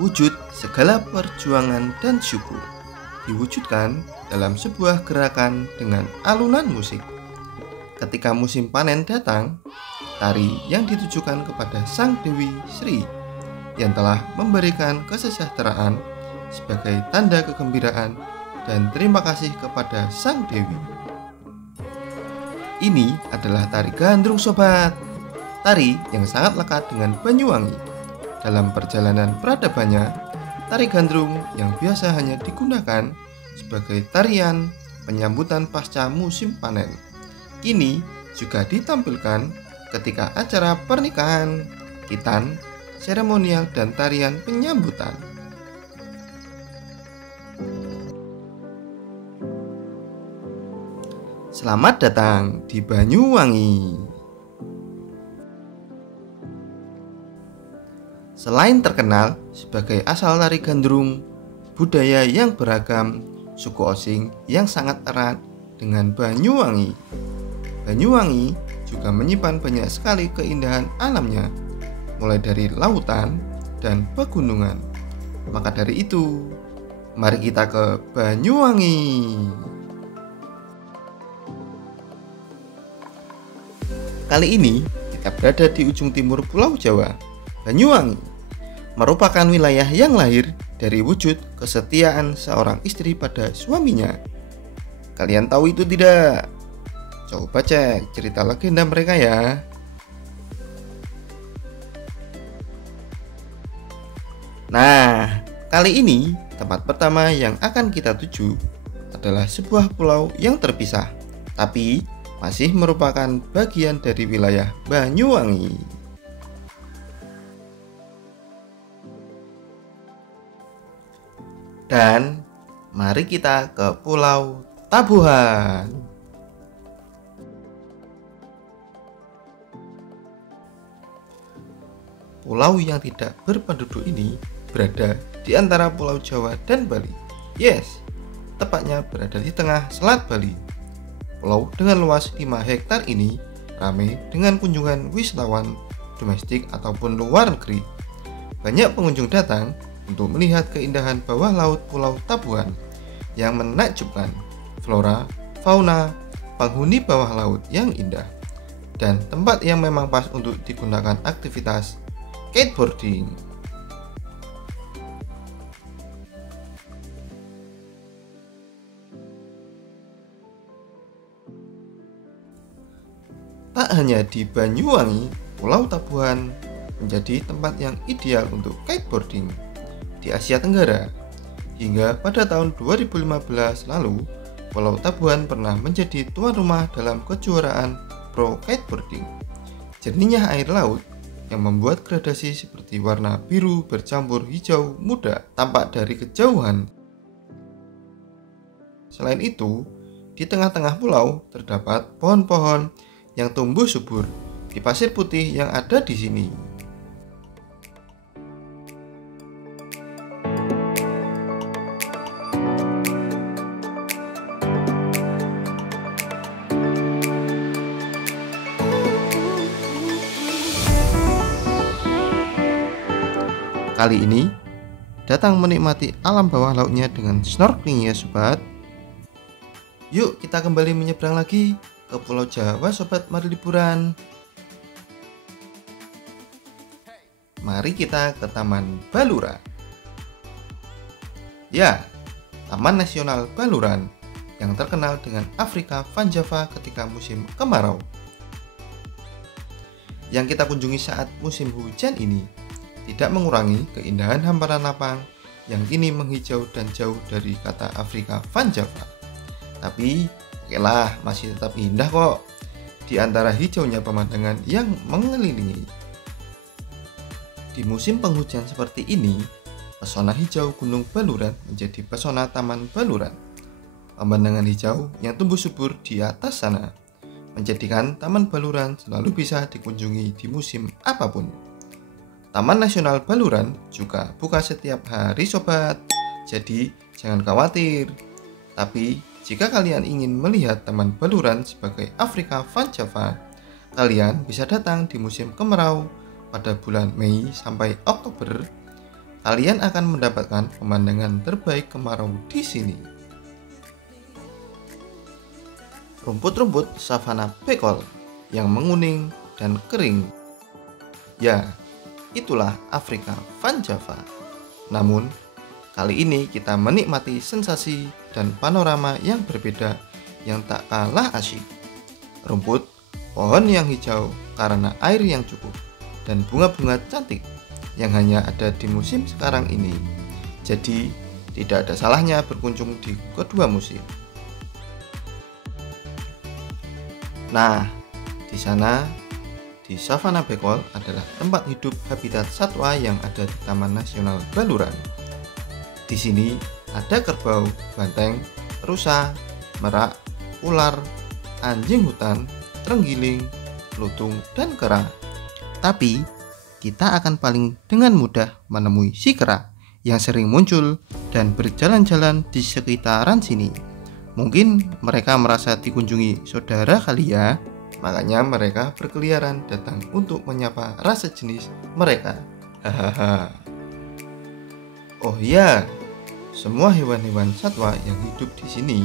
Wujud segala perjuangan dan syukur diwujudkan dalam sebuah gerakan dengan alunan musik. Ketika musim panen datang, tari yang ditujukan kepada Sang Dewi Sri yang telah memberikan kesejahteraan sebagai tanda kegembiraan dan terima kasih kepada Sang Dewi. Ini adalah tari gandrung sobat, tari yang sangat lekat dengan Banyuwangi. Dalam perjalanan peradabannya, tari gandrung yang biasa hanya digunakan sebagai tarian penyambutan pasca musim panen, kini juga ditampilkan ketika acara pernikahan, khitan, seremonial, dan tarian penyambutan. Selamat datang di Banyuwangi. Selain terkenal sebagai asal tari gandrung, budaya yang beragam, suku Osing yang sangat erat dengan Banyuwangi. Banyuwangi juga menyimpan banyak sekali keindahan alamnya, mulai dari lautan dan pegunungan. Maka dari itu, mari kita ke Banyuwangi. Kali ini kita berada di ujung timur Pulau Jawa. Banyuwangi merupakan wilayah yang lahir dari wujud kesetiaan seorang istri pada suaminya. Kalian tahu itu tidak? Coba cek cerita legenda mereka ya. Nah, kali ini tempat pertama yang akan kita tuju adalah sebuah pulau yang terpisah, tapi masih merupakan bagian dari wilayah Banyuwangi. Dan mari kita ke Pulau Tabuhan. Pulau yang tidak berpenduduk ini berada di antara Pulau Jawa dan Bali. Yes, tepatnya berada di tengah selat Bali. Pulau dengan luas 5 hektar ini ramai dengan kunjungan wisatawan domestik ataupun luar negeri. Banyak pengunjung datang untuk melihat keindahan bawah laut Pulau Tabuhan yang menakjubkan, flora, fauna, penghuni bawah laut yang indah, dan tempat yang memang pas untuk digunakan aktivitas skateboarding. Tak hanya di Banyuwangi, Pulau Tabuhan menjadi tempat yang ideal untuk skateboarding di Asia Tenggara. Hingga pada tahun 2015 lalu, Pulau Tabuhan pernah menjadi tuan rumah dalam kejuaraan pro skateboarding. Jernihnya air laut yang membuat gradasi seperti warna biru bercampur hijau muda tampak dari kejauhan. Selain itu, di tengah-tengah pulau terdapat pohon-pohon yang tumbuh subur di pasir putih yang ada di sini. Kali ini datang menikmati alam bawah lautnya dengan snorkeling ya sobat. Yuk kita kembali menyeberang lagi ke Pulau Jawa sobat, mari liburan. Mari kita ke Taman Baluran. Ya, Taman Nasional Baluran yang terkenal dengan Afrika Van Java ketika musim kemarau. Yang kita kunjungi saat musim hujan ini tidak mengurangi keindahan hamparan lapang yang kini menghijau dan jauh dari kata Afrika Van Java. Tapi, okelah, masih tetap indah kok di antara hijaunya pemandangan yang mengelilingi. Di musim penghujan seperti ini, pesona hijau Gunung Baluran menjadi pesona Taman Baluran. Pemandangan hijau yang tumbuh subur di atas sana menjadikan Taman Baluran selalu bisa dikunjungi di musim apapun. Taman Nasional Baluran juga buka setiap hari sobat, jadi jangan khawatir. Tapi jika kalian ingin melihat Taman Baluran sebagai Afrika Van Java, kalian bisa datang di musim kemarau pada bulan Mei sampai Oktober, kalian akan mendapatkan pemandangan terbaik kemarau di sini. Rumput-rumput savana bekol yang menguning dan kering. Ya, itulah Afrika Van Java. Namun, kali ini kita menikmati sensasi dan panorama yang berbeda yang tak kalah asyik. Rumput, pohon yang hijau karena air yang cukup, dan bunga-bunga cantik yang hanya ada di musim sekarang ini. Jadi, tidak ada salahnya berkunjung di kedua musim. Nah, di sana, di Savana Bekol adalah tempat hidup habitat satwa yang ada di Taman Nasional Baluran. Di sini ada kerbau, banteng, rusa, merak, ular, anjing hutan, terenggiling, lutung, dan kera. Tapi, kita akan paling dengan mudah menemui si kera yang sering muncul dan berjalan-jalan di sekitaran sini. Mungkin mereka merasa dikunjungi saudara kali ya, makanya mereka berkeliaran datang untuk menyapa rasa jenis mereka. Hahaha. Oh iya, semua hewan-hewan satwa yang hidup di sini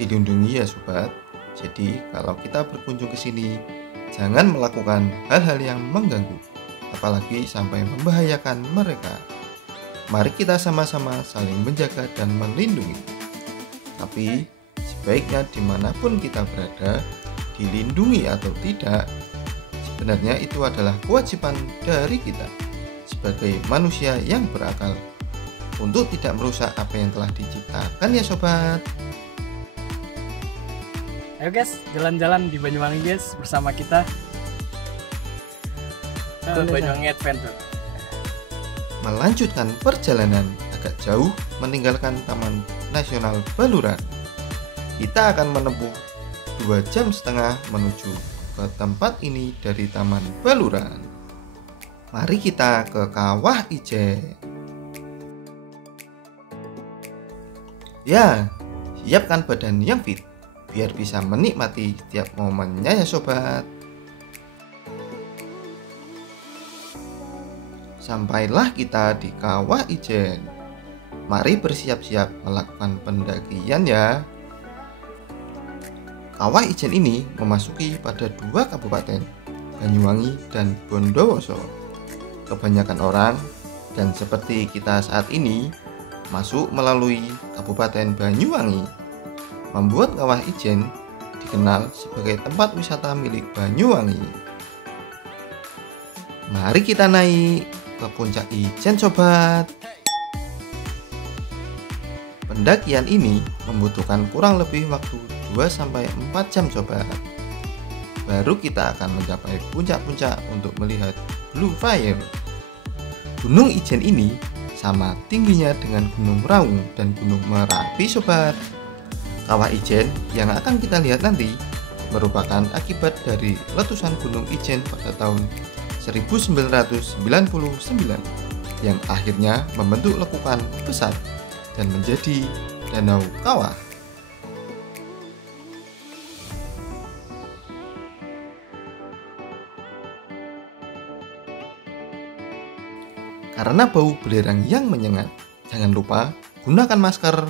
dilindungi ya sobat. Jadi kalau kita berkunjung ke sini, jangan melakukan hal-hal yang mengganggu, apalagi sampai membahayakan mereka. Mari kita sama-sama saling menjaga dan melindungi. Tapi sebaiknya dimanapun kita berada, dilindungi atau tidak, sebenarnya itu adalah kewajiban dari kita sebagai manusia yang berakal untuk tidak merusak apa yang telah diciptakan ya sobat. Ayo guys, jalan-jalan di Banyuwangi guys bersama kita. Banyuwangi Adventure. Melanjutkan perjalanan agak jauh meninggalkan Taman Nasional Baluran. Kita akan menempuh 2,5 jam menuju ke tempat ini dari Taman Baluran. Mari kita ke Kawah Ijen. Ya, siapkan badan yang fit biar bisa menikmati setiap momennya ya sobat. Sampailah kita di Kawah Ijen. Mari bersiap-siap melakukan pendakian ya. Kawah Ijen ini memasuki pada 2 kabupaten, Banyuwangi dan Bondowoso. Kebanyakan orang, dan seperti kita saat ini, masuk melalui Kabupaten Banyuwangi. Membuat Kawah Ijen dikenal sebagai tempat wisata milik Banyuwangi. Mari kita naik ke puncak Ijen sobat. Pendakian ini membutuhkan kurang lebih waktu 2-4 jam sobat. Baru kita akan mencapai puncak-puncak untuk melihat Blue Fire. Gunung Ijen ini sama tingginya dengan Gunung Raung dan Gunung Merapi sobat. Kawah Ijen yang akan kita lihat nanti merupakan akibat dari letusan Gunung Ijen pada tahun 1999 yang akhirnya membentuk lekukan besar dan menjadi Danau Kawah. Karena bau belerang yang menyengat, jangan lupa gunakan masker,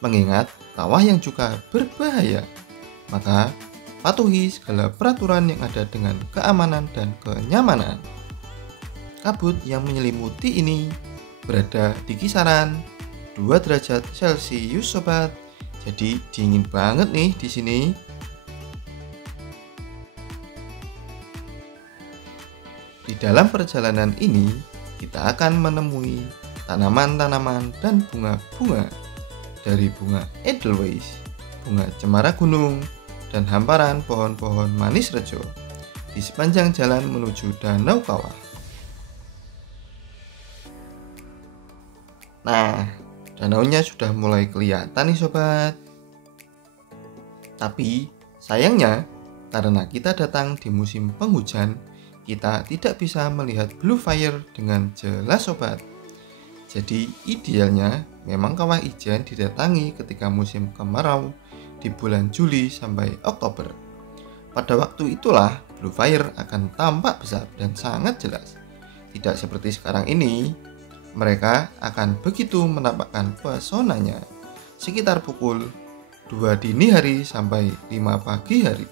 mengingat kawah yang juga berbahaya. Maka patuhi segala peraturan yang ada dengan keamanan dan kenyamanan. Kabut yang menyelimuti ini berada di kisaran 2 derajat Celcius sobat. Jadi dingin banget nih di sini. Di dalam perjalanan ini kita akan menemui tanaman-tanaman dan bunga-bunga, dari bunga Edelweiss, bunga cemara gunung, dan hamparan pohon-pohon manis rejo di sepanjang jalan menuju Danau Kawah. Nah, danaunya sudah mulai kelihatan nih sobat. Tapi sayangnya karena kita datang di musim penghujan, kita tidak bisa melihat Blue Fire dengan jelas sobat. Jadi idealnya memang Kawah Ijen didatangi ketika musim kemarau di bulan Juli sampai Oktober. Pada waktu itulah Blue Fire akan tampak besar dan sangat jelas. Tidak seperti sekarang ini. mereka akan begitu menampakkan pesonanya sekitar pukul 2 dini hari sampai 5 pagi hari.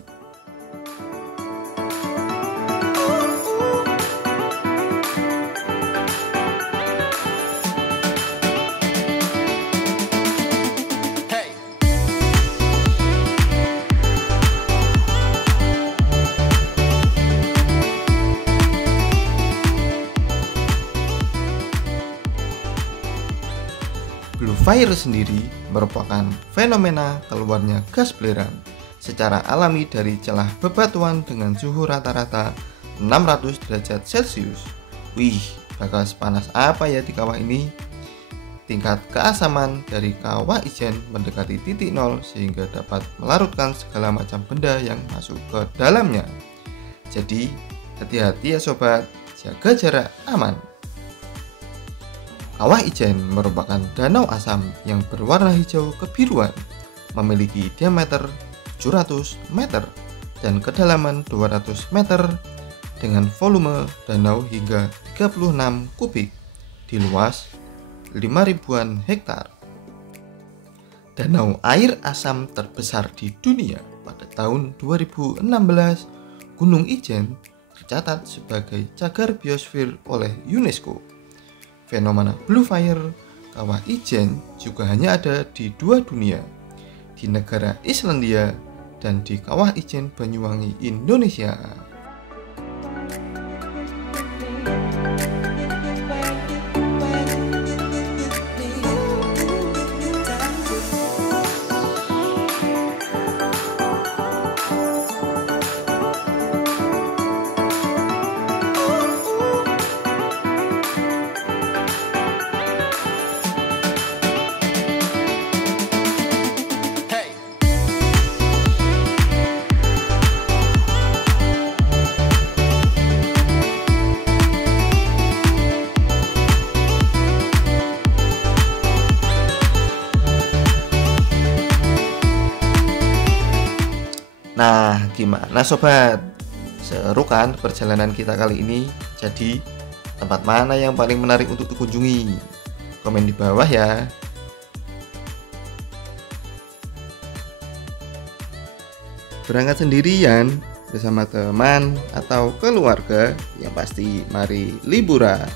Blue fire sendiri merupakan fenomena keluarnya gas belerang secara alami dari celah bebatuan dengan suhu rata-rata 600 derajat Celcius. Wih, bakal sepanas apa ya di kawah ini? Tingkat keasaman dari kawah ijen mendekati titik nol sehingga dapat melarutkan segala macam benda yang masuk ke dalamnya. Jadi, hati-hati ya sobat, jaga jarak aman. Kawah Ijen merupakan danau asam yang berwarna hijau kebiruan, memiliki diameter 700 meter dan kedalaman 200 meter dengan volume danau hingga 36 kubik di luas 5.000-an hektar. Danau air asam terbesar di dunia pada tahun 2016, Gunung Ijen tercatat sebagai cagar biosfer oleh UNESCO. Fenomena Blue Fire kawah ijen juga hanya ada di 2 dunia, di negara Islandia dan di kawah ijen Banyuwangi, Indonesia. Nah, gimana sobat? Seru kan perjalanan kita kali ini? Jadi, tempat mana yang paling menarik untuk dikunjungi? Komen di bawah ya. Berangkat sendirian, bersama teman, atau keluarga, yang pasti mari liburan.